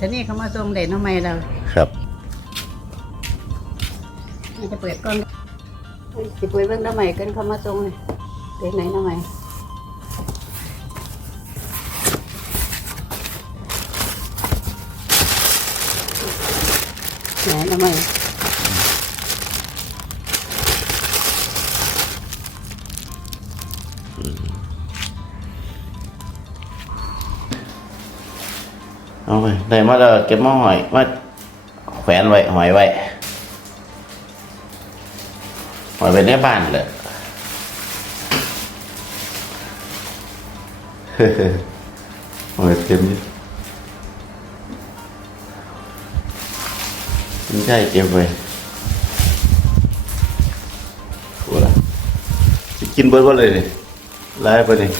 ษณีย์เขามาส่งเด็น้องใหม่เราครับมันจะเปิดกล้องสิเปิดเบิ่งน้องใหม่กันเขามาส่งเลยเด็กไหนน้องใหม่ไหนน้องใหม่ เอาไปได้มาแล้วเก็บมาหอยมาแขวนไว้หอยไว้หอยไว้ในบ้านเลยหอยเต็มเลยไม่ใช่เก็บไว้โอ้ละจะกินเบิร์ดว่าเลยนี่ไล่ไปนี่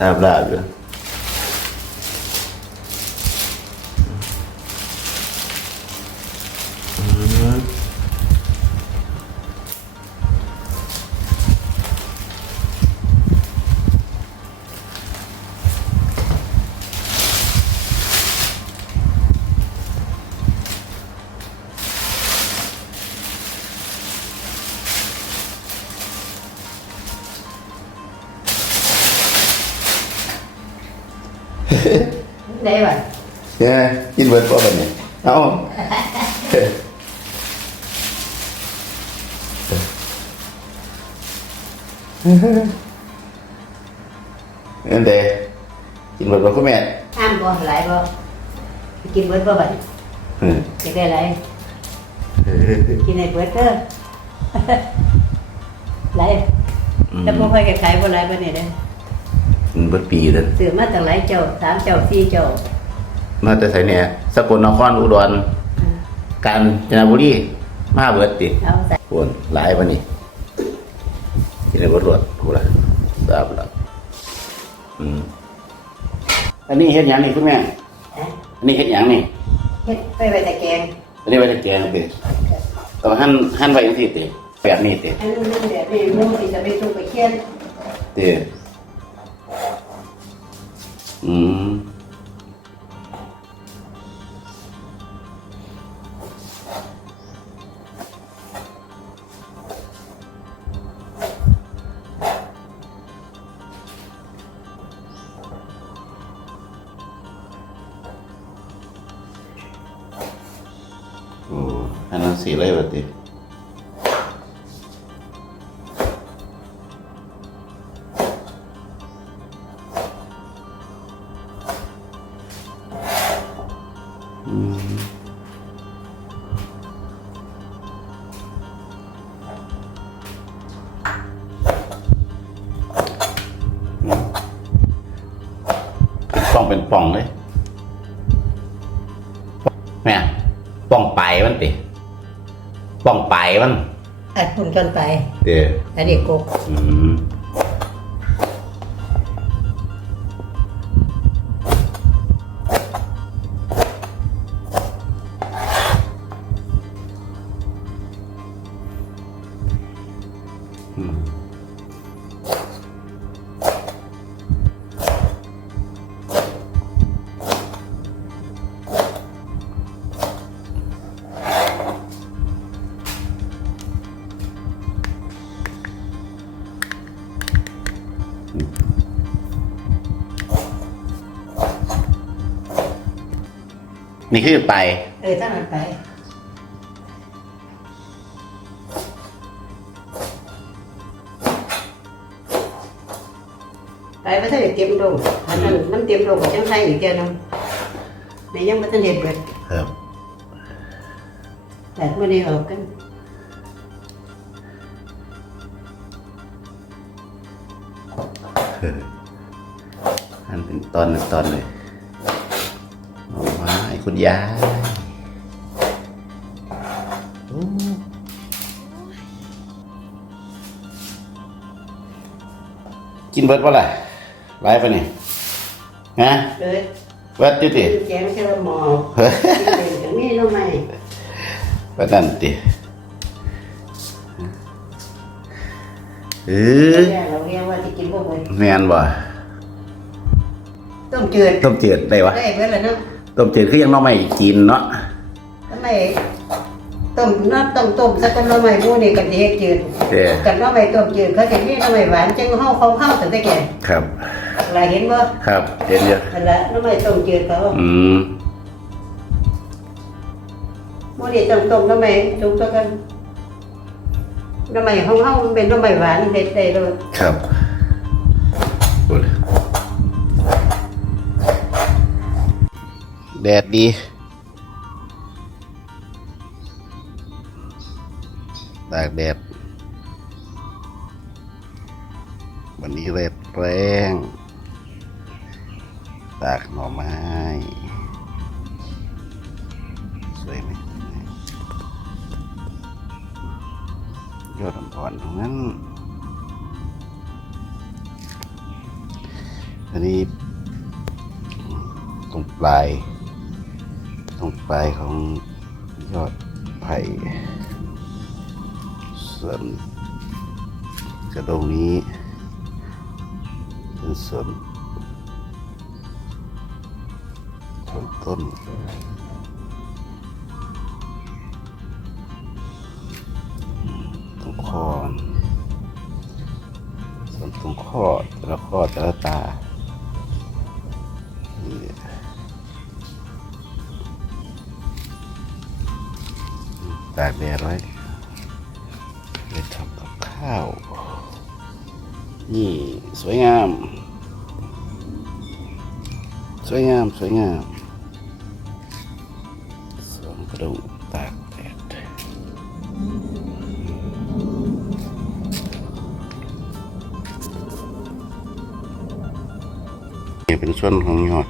ทร ได้ป่ะเนี่ยกินเบิร์ดป่ะบัดเนี่ยเอาเอ็นเดกินเบิร์ดป่ะคุณแม่ห้ามบ่หลายบ่กินเบิดบ่บัดอืมจะได้หลายกินให้เบิดเด้อหลายแต่บ่ค่อยจะขายบ่หลายบ่นี่เด้อกิน เบิร์ดปีเดินซื้อมาตั้งหลายเจ้าสามเจ้าสี่เจ้า มาแต่ใส่เนี่ยสกลนครอุดรกาญจนบุรีมาเบิร์ดติเอาใส่ปวนหลายวันนี้กินในรถรถกูละทราบแล้วอืมอันนี้เฮ็ดหยังนี่คุณแม่ฮะอันนี้เฮ็ดหยังนี่ เฮ็ดไปไว้แต่แกงอันนี้ไว้จะแกงติต้องหั่นหั่นไว้จังซี่ติแบบนี้ติอันนั้นมันเดี๋ยวนี่หมูที่จะไปสุกไปเคี่ยนติ อืมโอ้อันนั้นสีอะไรวะติ ป็นป่องเป็นป่องเลยแม่ป่องไปมันติป่องไปมันอัดหุ่นกันไปเดี๋ยวอันนี้กกอืม นี่คือไป เออตั้งมันไป ไปไม่ทันได้เตรียมลงอันนั้นมันเตรียมลงกับจังไทยอีกเจ้านึงในยังไม่ทันเห็นเบิดครับ แต่ไม่ได้ออกกันอันเป็นตอนเป็นตอนเลยโอ้ว้าย คุณยายโอ้กินเบิดป่ะล่ะไล่ปะนี่ฮะเลยเบิดจุติแกงแค่ละหมอกินถึงนี่รู้ไหมเบิดนั่นติเออเราเรียกว่าที่กินพวกมันแม่นบ่ต้มจืดต้มจืดได้วะได้เพื่อนเลยเนาะ ต้มจืดคือยังน้องไม่กินเนาะทำไมต้มน้ำต้มต้มสักกันน้ำใหม่มูนี่กันเด็กจืดเด้อกันน้ำใหม่ต้มจืดเขาจะมีน้ำใหม่หวานจังเฮาเขาเข้าแต่แต่แก่ครับหลายเห็นบ่ครับ เห็นเยอะนั่นแหละน้ำใหม่ต้มจืดเขาอืมมูนี่ต้มต้มน้ำใหม่ต้มสักกันน้ำใหม่ของเฮามันเป็นน้ำใหม่หวานเด็ดได้เลยครับ แดดดี ตากแดด วันนี้แดดแรงตากหน่อไม้ สวยไหมยอดอ่อนๆตรงนั้น อันนี้ตรงปลาย ตรงปลายของยอดไผ่ส่วนกระดงนี้ เป็นส่วนส่วนต้นตรงคอส่วนตรงข้อแต่ละข้อแต่ละตา ตากแดดไว้ไปทำกับข้าว นี่สวยงาม สวยงาม สวยงามสองกระดูกตากแดดนี่เป็นส่วนของยอด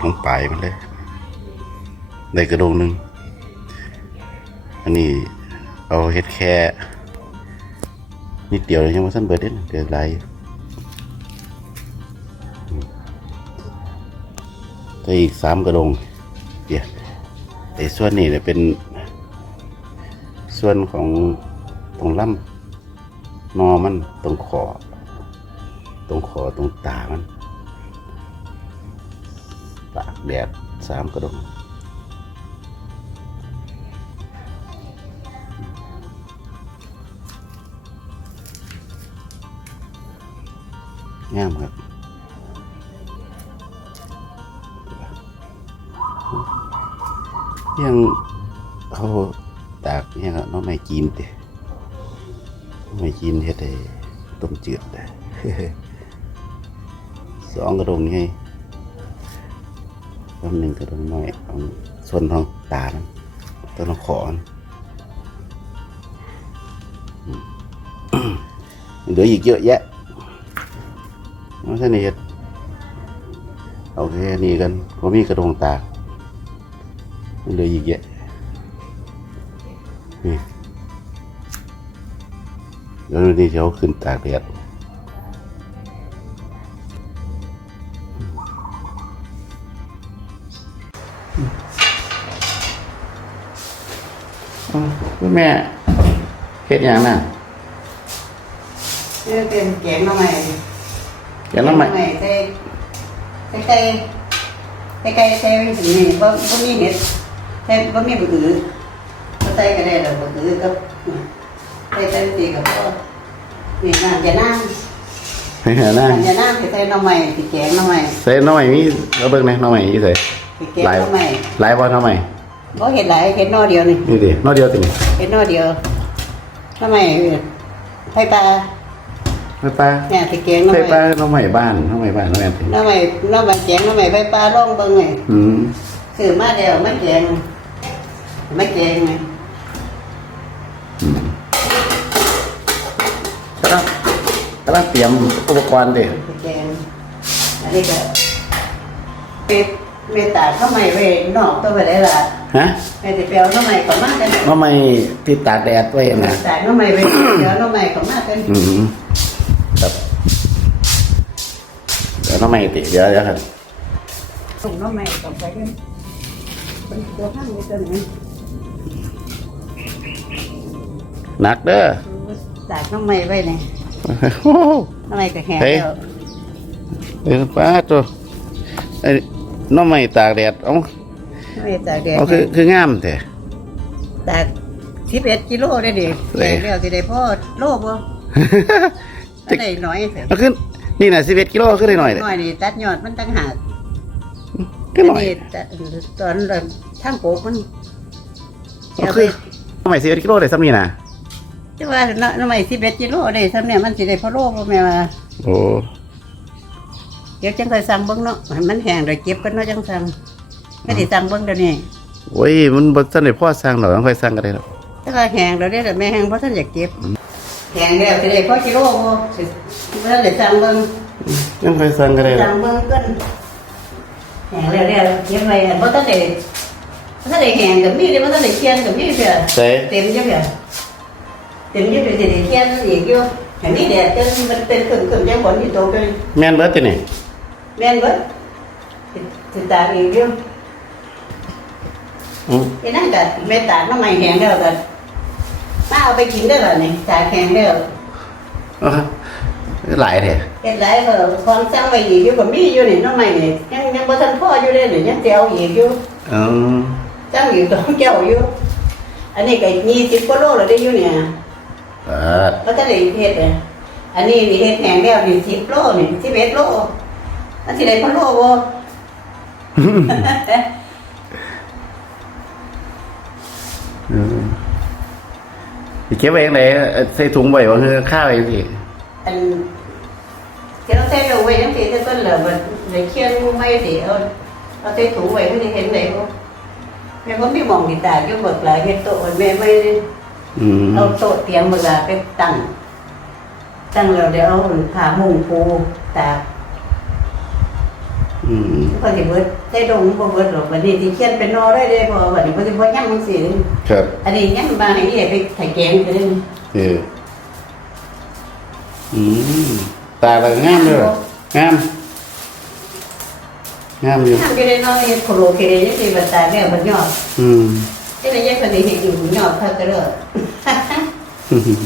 ของปลายมันเลย ได้กระโดงหนึ่ง อันนี้เอาเฮ็ดแค่นิดเดียวเลยยังว่าสั้นเบิดเด่นเดือดไรแต่อีกสามกระดงเดี๋ยวไอ้ส่วนนี้เนี่ยเป็น ส่วนของตรงล่ำนอมันตรงคอตรงคอตรงตามันตากแดดสามกระดง งามครับยังเขาตากยังน้องไม่กินเด้ไม่กินเฮ็ดให้ต้มจืดเด้สองกระดงนี่ไงต้นหนึ่งก็ต้นน้อยเอาส่วนทองตามันต้นขอนเหลืออีกเยอะแยะ น้อเสนิทเอาแค่นี้กันเพรมีกระดงตาเหลืออีกเยอะนี่เดี๋ยวนี้เดี๋ยวขึ้นตากแดดคุณแม่เฮ็ดอย่างน่ะนี่เป็นแกงน้ำให ม่แกงน้ำใหม่ใส่ใส่ใส่ไก่ใส่ไก่ใส่ไว้ถึงนี่เพราะเพราะมีเห็ดใส่เพราะมีบะหือก็ใส่ก็ได้แล้วบะหือกับใส่ใส่ตีกับพ่อนี่น้ำยาน้ำให้หาหน้าน้ำยาน้ำใส่น้ำใหม่ที่แกงน้ำใหม่ใส่หน้อยมีเราเบิ่งนะหน้อยยี่ใส่ที่แกงหลายน้ำใหม่หลายบ่หน้อยบ่เห็ดหลายเห็ดนอเดียวนี่นี่ดิหน้อยเดียวติเห็ดนอเดียวน้ำใหม่ไผ่ปลา ไม่ปลาเนี่ยที่แกงน้ำใส่ใหปลาม่หน้อยใหม่บ้านหน้อยใหม่บ้านหน้อยใหม่ติน้ำใหม่น้ำใหม่แกงน้ำใหม่ไผ่ปลาล่องเบิ่งไงอืมซื้อมาเดียวไม่แกงไม่แกงไงกำลังกำลังเตรียมอุปกรณ์ดิไม่แกงอันนี้ก็เป็ดเมตตาเข้าใหม่ไว้นอกตัวไปได้ละฮะแม่จะไปเอาน้ำใหม่ก่อนมากันหน้อยใหม่ที่ตากแดดไว้นะแต่น้ำใหม่ไว้เดี๋ยวน้ำใหม่ก่อนมากันอืมครับเดี๋ยวห น้อยใหม่ติเดี๋ยวเดี๋ยวครับส่งน้ำใหม่ก่อนไปกันเป็นตัวข้างนี้ตัวนี้หนักเด้อตากน้ำใหม่ไว้เนี่ยโอ้โหทำไมก็แห้งเฮ้ยแล้วเดี๋ยวป้าตัวไอ้น้องใหม่ตากแดดเอ้าทำไมตากแดดเอาคือคืองามแต่ตากสิบเอ็ดกิโลได้ดิเฮ้แห้ยงแล้วสิได้พ่อโลบ่อันใดน้อยเถอะเอาขึ้น นี่น่ะสิบเอ็ดกิโลขึ้นได้หน่อยเลยน้อยนี่ตัดยอดมันตั้งหากก็หน่อยตัดตอนเราทางโปกมันเอาขึ้นน้องใหม่สิบเอ็ดกิโลได้ซ้ำนี่นะจะว่าน้ำไม่สิบเอ็ดกิโลได้ทำเนี่ยมันสิได้พ่อโลบ่แม่ว่าโอ้เดี๋ยวจังค่อยสั่งเบิ่งเนาะให้มันแห้งเดี๋ยวเก็บกันเนาะจังสั่งไม่ได้สั่งเบิ่งเดี๋ยวนี้โอ้ยมันบ่ทันได้พ่อสร้างหรอกต้องค่อยสร้างก็ได้หรอกถ้าว่าแห้งเราได้แต่แม่แห้งเพราะท่านอยากเก็บ แห้งแล้วสิได้พ่อกิโลบ่สิเมื่อได้สั่งเบิ่งยังค่อยสร้างก็ได้หรอสั่กงเบิ่งกันแห้งแล้วแล้วเก็บไว้เพราะท่านได้เพราะท่านได้แห้งกับมีเดี๋ยวเพราะท่านได้เคียนกับมีเสียใส่เต็มจังเสียเต็มอยังเป็นสิได้เคียนอีกอยู่เห็นมีแดดจนมันเป็นขึ้นขึ้นจังฝนที่ตกเลยแม่นเบิดตินี่แม่นเบิดสิสิตากอีกอยู่อือไอ้นั่นก็แม่ตากน้ำใหม่แห้งแล้วก็ มาเอาไปกินได้ล่ะนี่ตากแห้งแล้วเอาครับหลายแท้เฮ็ดหลายก็ความสั่งไว้อีกอยู่ก็มีอยู่นี่น้ำใหม่นี่ยังยังบ่ทันพออยู่เลยนี่ยังสิเอาอีกอยู่อืมสั่งอีกสองแก้วอยู่ อันนี้ก็20กว่าโลแล้วได้อยู่เนี่ยอ่าบ่ทันได้เฮ็ดเลยอันนี้นี่เฮ็ดแห้งแล้วนี่10โลนี่11โลมันสิได้พอโลบ่ สิเก็บไว้จังไดเอ่อใส่ถุงไว้บ่คือข้าวไว้จังซี่อันที่เราใช้เอาไว้ยังสิแต่ต้นเหลือมันเลยเคียนไม่สิเอาเอาใส่ถุงไว้ไม่ได้เห็นไหนบ่แม่บ่มีหมองที่ตากอยู่เบิกหลายเฮ็ดโต๊ะไว้แม่ไม่ได้อืมเอาโต๊ะเตรียมเวลาไปตั้งตั้งแล้วเดี๋ยวเอาผ้ามุงปูตาก อืมพอสิเบิดใส่ดงบ่เบิดหรอกบัดนี้สิเขียนเป็นนอได้เด้พอบัดนี้บ่สิบ่ย่ำจังซี่ครับอันนี้ย่ำมาให้ไปไข่แกงไปเด้อเอออืมตาละงามเด้องามงามอยู่ทำไปได้น้อยเฮ็ดโคโลเคเดจังซี่บัดตายแล้วบัดยอดอืมที่ไหนยังคนนี้เห็นอยู่หยอดเท่ากันเลยอืม